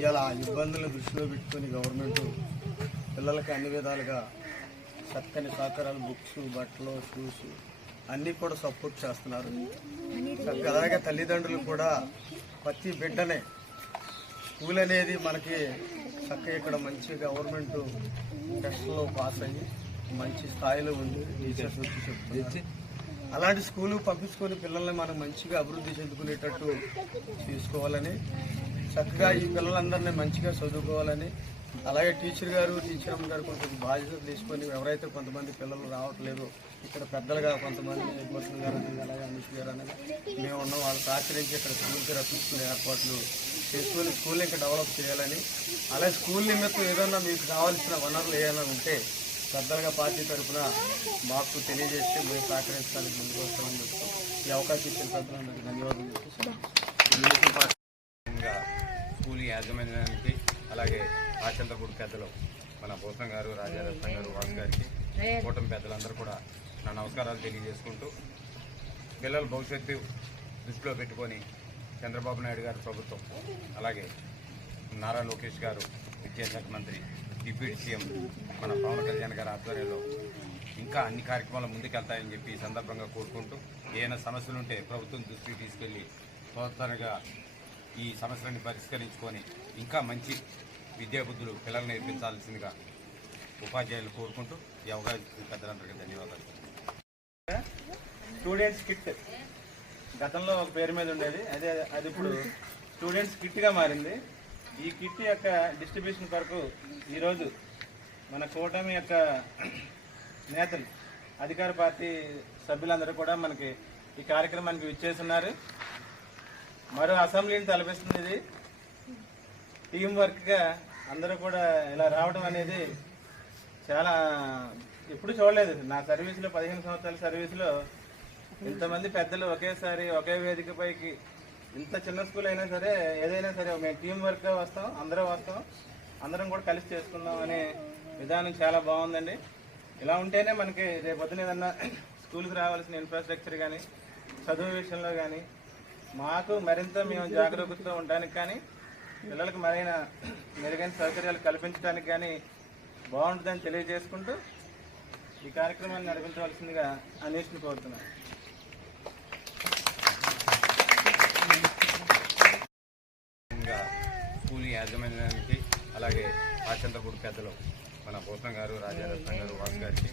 ఇలా ఇబ్బందులను దృష్టిలో పెట్టుకొని గవర్నమెంట్ పిల్లలకి అన్ని విధాలుగా చక్కని సహకారాలు బుక్స్ బట్టలు షూస్ అన్నీ కూడా సపోర్ట్ చేస్తున్నారు. అలాగే తల్లిదండ్రులు కూడా ప్రతి బిడ్డనే స్కూల్ అనేది మనకి చక్కగా ఇక్కడ మంచి గవర్నమెంట్ టెస్ట్లో పాస్ అయ్యి మంచి స్థాయిలో ఉంది. టీచర్స్ వచ్చి చెప్తుంది అలాంటి స్కూలు పంపించుకొని పిల్లల్ని మనం మంచిగా అభివృద్ధి చెందుకునేటట్టు తీసుకోవాలని చక్కగా ఈ పిల్లలందరినీ మంచిగా చదువుకోవాలని అలాగే టీచర్ గారు టీచర్ అమ్మ గారు కొంచెం బాధ్యత తీసుకొని ఎవరైతే కొంతమంది పిల్లలు రావట్లేదు ఇక్కడ పెద్దలుగా కొంతమంది భూషణ్ గారు అని, అలాగే అనుష్ గారు అనేది మేము ఉన్నాం వాళ్ళు సహకరించి ఇక్కడ స్కూల్కి రప్పించుకునే ఏర్పాట్లు చేసుకొని స్కూల్ ఇంకా డెవలప్ చేయాలని అలాగే స్కూల్ నిమిత్తం ఏదైనా మీకు కావాల్సిన వనరులు ఏమైనా ఉంటే పెద్దలుగా పార్టీ తరఫున మాకు తెలియజేస్తే మేము సహకరించడానికి ముందుకు వస్తామని చెప్తాం. ఈ అవకాశం ఇచ్చిన పెద్దలందరికీ ధన్యవాదాలు. యాజమాన్యానికి అలాగే ఆచంద్రపూడి పెద్దలు మన భూషణ్ గారు రాజారత్న గారు వాసు గారికి కూటమి పెద్దలందరూ కూడా నా నమస్కారాలు తెలియజేసుకుంటూ పిల్లల భవిష్యత్తు దృష్టిలో పెట్టుకొని చంద్రబాబు నాయుడు గారు ప్రభుత్వం అలాగే నారా లోకేష్ గారు విద్యాశాఖ మంత్రి డిప్యూటీ సీఎం మన పవన్ కళ్యాణ్ గారి ఆధ్వర్యంలో ఇంకా అన్ని కార్యక్రమాలు ముందుకెళ్తాయని చెప్పి ఈ సందర్భంగా కోరుకుంటూ ఏమైనా సమస్యలు ఉంటే ప్రభుత్వం దృష్టికి తీసుకెళ్ళి తొందరగా ఈ సమస్యలను పరిష్కరించుకొని ఇంకా మంచి విద్యాబుద్ధులు పిల్లలు నేర్పించాల్సిందిగా ఉపాధ్యాయులు కోరుకుంటూ ఈ అవగాహన పెద్దలందరికీ ధన్యవాదాలు. స్టూడెంట్స్ కిట్ గతంలో ఒక పేరు మీద ఉండేది. అదే అది ఇప్పుడు స్టూడెంట్స్ కిట్గా మారింది. ఈ కిట్ యొక్క డిస్ట్రిబ్యూషన్ కొరకు ఈరోజు మన కూటమి యొక్క నేతలు అధికార పార్టీ సభ్యులందరూ కూడా మనకి ఈ కార్యక్రమానికి విచ్చేస్తున్నారు మరో అసెంబ్లీని తలపిస్తుంది ఇది టీం వర్క్గా అందరూ కూడా ఇలా రావడం అనేది చాలా ఎప్పుడు చూడలేదు. నా సర్వీసులో పదిహేను సంవత్సరాల సర్వీసులో ఇంతమంది పెద్దలు ఒకేసారి ఒకే వేదికపైకి ఇంత చిన్న స్కూల్ అయినా సరే ఏదైనా సరే మేము టీం వర్క్గా వస్తాం అందరం వస్తాం అందరం కూడా కలిసి చేసుకుందాం అనే విధానం చాలా బాగుందండి. ఇలా ఉంటేనే మనకి రేపొద్దున ఏదన్నా స్కూల్కి రావాల్సిన ఇన్ఫ్రాస్ట్రక్చర్ కానీ చదువు విషయంలో కానీ మాకు మరింత మేము జాగరూకతతో ఉండడానికి కానీ పిల్లలకు మరైన మెరుగైన సౌకర్యాలు కల్పించడానికి కానీ బాగుంటుందని తెలియజేసుకుంటూ ఈ కార్యక్రమాన్ని నడిపించవలసిందిగా అన్వేషణ కోరుతున్నాను. స్కూల్ యాజమాన్యానికి అలాగే ఆచంద్రపూడి పెద్దలు మన భూతం గారు రాజారత్నం గారు వాసు గారికి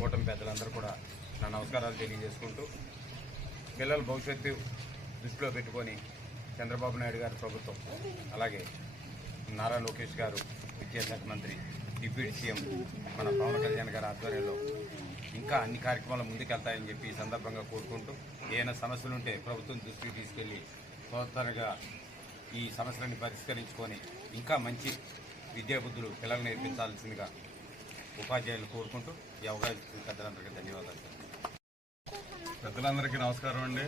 కూటమి పెద్దలందరూ కూడా నా నమస్కారాలు తెలియజేసుకుంటూ పిల్లల భవిష్యత్తు దృష్టిలో పెట్టుకొని చంద్రబాబు నాయుడు గారి ప్రభుత్వం అలాగే నారా లోకేష్ గారు విద్యాశాఖ మంత్రి డిప్యూటీ సీఎం మన పవన్ కళ్యాణ్ గారి ఆధ్వర్యంలో ఇంకా అన్ని కార్యక్రమాలు ముందుకెళ్తాయని చెప్పి ఈ సందర్భంగా కోరుకుంటూ ఏమైనా సమస్యలు ఉంటే ప్రభుత్వం దృష్టికి తీసుకెళ్ళి తొందరగా ఈ సమస్యలను పరిష్కరించుకొని ఇంకా మంచి విద్యాబుద్ధులు పిల్లలు నేర్పించాల్సిందిగా ఉపాధ్యాయులు కోరుకుంటూ ఈ అవకాశం పెద్దలందరికీ ధన్యవాదాలు. పెద్దలందరికీ నమస్కారం అండి.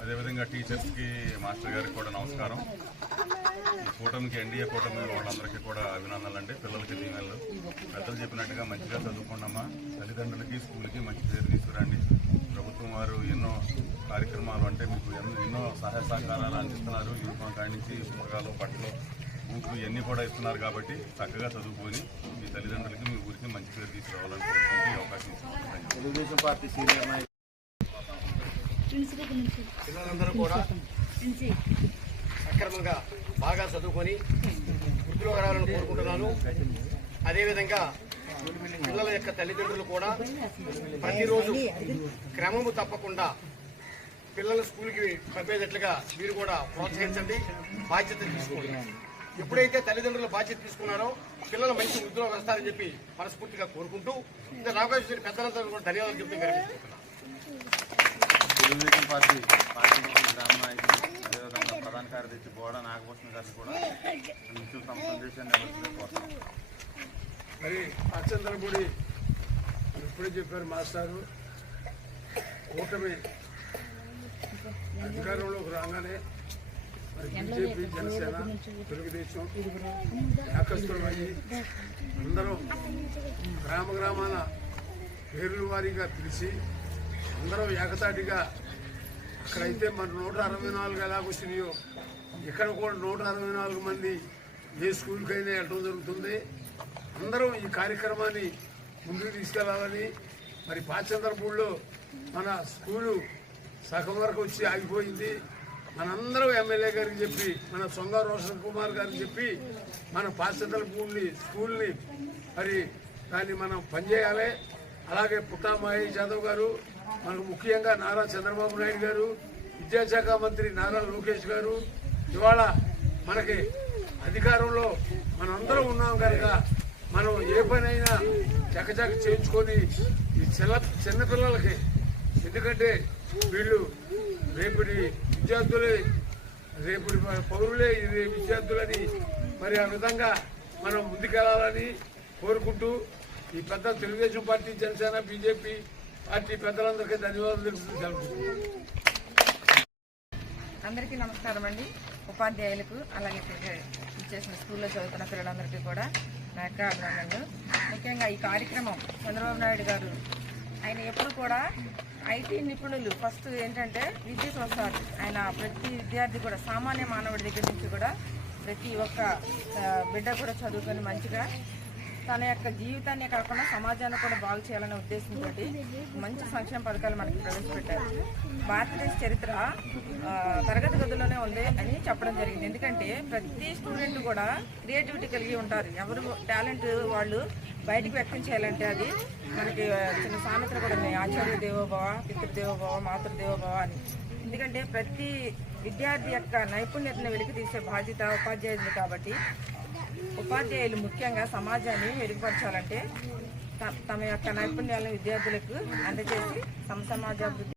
అదేవిధంగా టీచర్స్కి మాస్టర్ గారికి కూడా నమస్కారం. ఈ కూటమికి ఎన్డీఏ కూటమి వాళ్ళందరికీ కూడా అభినందనలు అండి పిల్లలకి దీవెనలు. పెద్దలు చెప్పినట్టుగా మంచిగా చదువుకున్నామా తల్లిదండ్రులకి స్కూల్కి మంచి పేరు తీసుకురండి. ప్రభుత్వం వారు ఎన్నో కార్యక్రమాలు అంటే మీకు ఎన్నో ఎన్నో సహాయ సహకారాలు అందిస్తున్నారు. యూనిఫామ్ కాడి నుంచి పుస్తకాలు బట్టలు బూట్లు ఇవన్నీ కూడా ఇస్తున్నారు కాబట్టి చక్కగా చదువుకొని మీ తల్లిదండ్రులకి మీ ఊరికి మంచి పేరు తీసుకురావాలని అవకాశం ఇస్తున్నాను తెలుగుదేశం పార్టీ సీనియర్ పిల్లలందరూ కూడా సక్రమంగా బాగా చదువుకొని వృద్ధిలో రావాలని కోరుకుంటున్నాను. అదేవిధంగా పిల్లల యొక్క తల్లిదండ్రులు కూడా ప్రతిరోజు క్రమము తప్పకుండా పిల్లల స్కూల్కి పంపేటట్లుగా మీరు కూడా ప్రోత్సహించండి. బాధ్యత తీసుకోండి. ఎప్పుడైతే తల్లిదండ్రులు బాధ్యత తీసుకున్నారో పిల్లలు మంచి వృద్ధిలో వస్తారని చెప్పి మనస్ఫూర్తిగా కోరుకుంటూ ఇంకా రామకృష్ణ పెద్దలందరూ కూడా ధన్యవాదాలు చెప్తూ తెలుగుదేశం పార్టీ పార్టీ గ్రామ నాయకులు అదేవిధంగా ప్రధాన కార్యదర్శి బోడ నాగభూషణ్ గారిని కూడా నిత్యం తమ సందేశాన్ని కోరుతాం మరి అచ్చంతరపూడి ఇప్పుడే చెప్పారు మాస్టారు. కూటమి అధికారంలోకి రాగానే మరి బీజేపీ జనసేన తెలుగుదేశం ఏకస్తులమయ్యి అందరూ గ్రామ గ్రామాన పేర్లు వారీగా పిలిచి అందరూ ఏకతాటిగా అక్కడైతే మరి నూట అరవై నాలుగు ఎలాగొచ్చినాయో ఇక్కడ కూడా నూట అరవై నాలుగు మంది ఏ స్కూల్కైనా వెళ్ళడం జరుగుతుంది. అందరం ఈ కార్యక్రమాన్ని ముందుకు తీసుకెళ్ళాలని మరి పాచంద్రపూడిలో మన స్కూలు సగం వరకు వచ్చి ఆగిపోయింది. మనందరం ఎమ్మెల్యే గారికి చెప్పి మన సొంగ రోషన్ కుమార్ గారికి చెప్పి మన పాచంద్రపూడిని స్కూల్ని మరి దాన్ని మనం పనిచేయాలి. అలాగే పుట్టా మహేష్ యాదవ్ గారు మనకు ముఖ్యంగా నారా చంద్రబాబు నాయుడు గారు విద్యాశాఖ మంత్రి నారా లోకేష్ గారు ఇవాళ మనకి అధికారంలో మనందరం ఉన్నాం కనుక మనం ఏ పనైనా చకచక చేయించుకొని ఈ చిన్న చిన్నపిల్లలకి ఎందుకంటే వీళ్ళు రేపటి విద్యార్థులే రేపటి పౌరులే ఇది విద్యార్థులని మరి ఆ విధంగా మనం ముందుకెళ్ళాలని కోరుకుంటూ ఈ పెద్ద Telugu Desam party Janasena BJP party పెద్దలందరికీ ధన్యవాదాలు అందరికీ నమస్కారం అండి. ఉపాధ్యాయులకు అలాగే ఇక్కడ చేసిన స్కూల్లో చదువుతున్న పిల్లలందరికీ కూడా నా యొక్క అభినందనలు. ముఖ్యంగా ఈ కార్యక్రమం చంద్రబాబు నాయుడు గారు ఆయన ఎప్పుడు కూడా ఐటీ నిపుణులు. ఫస్ట్ ఏంటంటే విద్య సంస్థలు ఆయన ప్రతి విద్యార్థి కూడా సామాన్య మానవుడి దగ్గర నుంచి కూడా ప్రతి ఒక్క బిడ్డ కూడా చదువుకొని మంచిగా తన యొక్క జీవితాన్ని కాకుండా సమాజాన్ని కూడా బాగు చేయాలనే ఉద్దేశంతో మంచి సంక్షేమ పథకాలు మనకి ప్రవేశపెట్టారు. భారతదేశ చరిత్ర తరగతి గదిలోనే ఉంది అని చెప్పడం జరిగింది. ఎందుకంటే ప్రతి స్టూడెంట్ కూడా క్రియేటివిటీ కలిగి ఉంటారు. ఎవరు టాలెంట్ వాళ్ళు బయటకు వ్యక్తం చేయాలంటే అది మనకి చిన్న సామెతలు కూడా ఉన్నాయి. ఆచార్య దేవోభవ పితృదేవోభవ మాతృదేవోభవ అని. ఎందుకంటే ప్రతి విద్యార్థి యొక్క నైపుణ్యతను వెలికి తీసే బాధ్యత ఉపాధ్యాయులు కాబట్టి ఉపాధ్యాయులు ముఖ్యంగా సమాజాన్ని మెరుగుపరచాలంటే త- తమ యొక్క నైపుణ్యాలను విద్యార్థులకు అందజేసి సమసమాజాభివృద్ధి